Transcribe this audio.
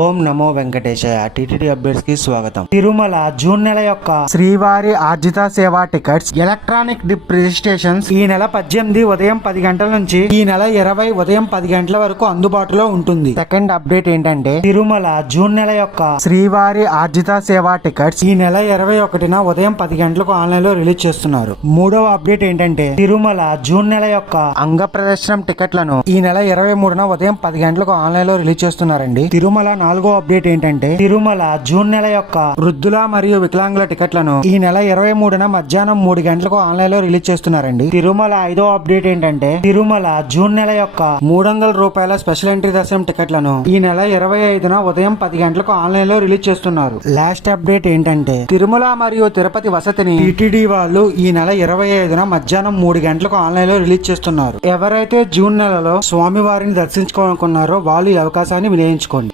ఓం నమో వెంకటేశాయ. TTD updates కి స్వాగతం. Tirumala June నెల యొక్క శ్రీవారి ఆర్జిత సేవ టికెట్స్ ఎలక్ట్రానిక్ డిప్ రిజిస్ట్రేషన్స్ ఈ నెల 18 ఉదయం 10 గంటల నుంచి ఈ నెల 20 ఉదయం 10 గంటల వరకు అందుబాటులో ఉంటుంది. సెకండ్ అప్డేట్ ఏంటంటే తిరుమల జూన్ నెల యొక్క శ్రీవారి ఆర్జిత సేవ టికెట్స్ ఈ నెల 21న ఉదయం 10 గంటలకు ఆన్లైన్ లో రిలీజ్ చేస్తున్నారు. మూడవ అప్డేట్ ఏంటంటే తిరుమల జూన్ నెల యొక్క అంగ ప్రదర్శనం టికెట్లను ఈ నెల 23న ఉదయం 10 గంటలకు ఆన్లైన్ లో రిలీజ్ చేస్తున్నారండి. తిరుమల నాలుగో అప్డేట్ ఏంటంటే తిరుమల జూన్ నెల యొక్క వృద్ధుల మరియు వికలాంగుల టికెట్లను ఈ నెల 23న మధ్యాహ్నం 3 గంటలకు ఆన్లైన్ లో రిలీజ్ చేస్తున్నారండి. తిరుమల ఐదో అప్డేట్ ఏంటంటే తిరుమల జూన్ నెల యొక్క 300 రూపాయల స్పెషల్ ఎంట్రీ దర్శనం టికెట్లను ఈ నెల 25న ఉదయం 10 గంటలకు ఆన్లైన్ లో రిలీజ్ చేస్తున్నారు. లాస్ట్ అప్డేట్ ఏంటంటే తిరుమల మరియు తిరుపతి వసతిని టీటీడీ వాళ్ళు ఈ నెల 25న మధ్యాహ్నం 3 గంటలకు ఆన్లైన్ లో రిలీజ్ చేస్తున్నారు. ఎవరైతే జూన్ నెలలో స్వామివారిని దర్శించుకోవాలనుకున్నారో వాళ్ళు ఈ అవకాశాన్ని వినియోగించుకోండి.